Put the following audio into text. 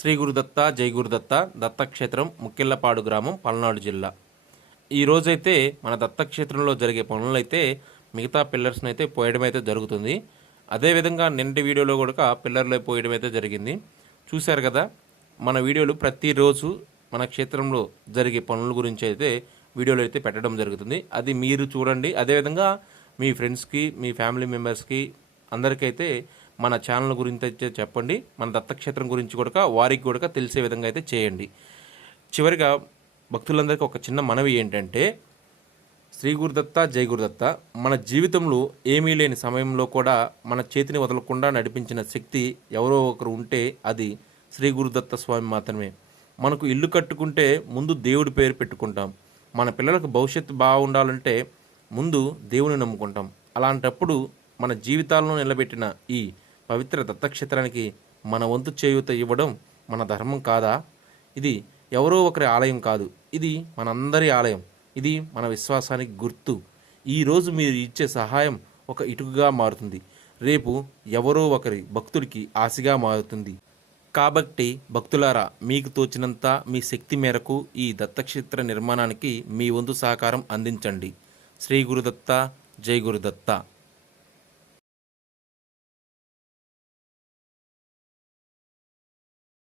శ్రీ గురుదత్త జై గురుదత్త దత్తక్షేత్రం ముక్కెళ్లపాడు గ్రామం పల్నాడు జిల్లా. ఈరోజైతే మన దత్తక్షేత్రంలో జరిగే పనులైతే మిగతా పిల్లర్స్ని అయితే పోయడం అయితే జరుగుతుంది. అదేవిధంగా నిన్నటి వీడియోలో కూడా పిల్లర్లో పోయడం అయితే జరిగింది. చూశారు కదా, మన వీడియోలు ప్రతిరోజు మన క్షేత్రంలో జరిగే పనుల గురించి అయితే వీడియోలు అయితే పెట్టడం జరుగుతుంది. అది మీరు చూడండి. అదేవిధంగా మీ ఫ్రెండ్స్కి, మీ ఫ్యామిలీ మెంబర్స్కి అందరికైతే మన ఛానల్ గురించి అయితే చెప్పండి. మన దత్తక్షేత్రం గురించి కూడా వారికి కూడా తెలిసే విధంగా అయితే చేయండి. చివరిగా భక్తులందరికీ ఒక చిన్న మనవి ఏంటంటే, శ్రీ గురుదత్త జై గురుదత్త మన జీవితంలో ఏమీ లేని సమయంలో కూడా మన చేతిని వదలకుండా నడిపించిన శక్తి ఎవరో ఒకరు ఉంటే అది శ్రీ గురుదత్త స్వామి మాత్రమే. మనకు ఇల్లు కట్టుకుంటే ముందు దేవుడి పేరు పెట్టుకుంటాం. మన పిల్లలకు భవిష్యత్తు బాగుండాలంటే ముందు దేవుని నమ్ముకుంటాం. అలాంటప్పుడు మన జీవితాలను నిలబెట్టిన ఈ పవిత్ర దత్తక్షేత్రానికి మన వంతు చేయూత ఇవ్వడం మన ధర్మం కాదా? ఇది ఎవరో ఒకరి ఆలయం కాదు, ఇది మనందరి ఆలయం. ఇది మన విశ్వాసానికి గుర్తు. ఈరోజు మీరు ఇచ్చే సహాయం ఒక ఇటుకగా మారుతుంది, రేపు ఎవరో ఒకరి భక్తుడికి ఆశగా మారుతుంది. కాబట్టి భక్తులారా, మీకు తోచినంత మీ శక్తి మేరకు ఈ దత్తక్షేత్ర నిర్మాణానికి మీ వంతు సహకారం అందించండి. శ్రీ గురుదత్త జై గురుదత్త.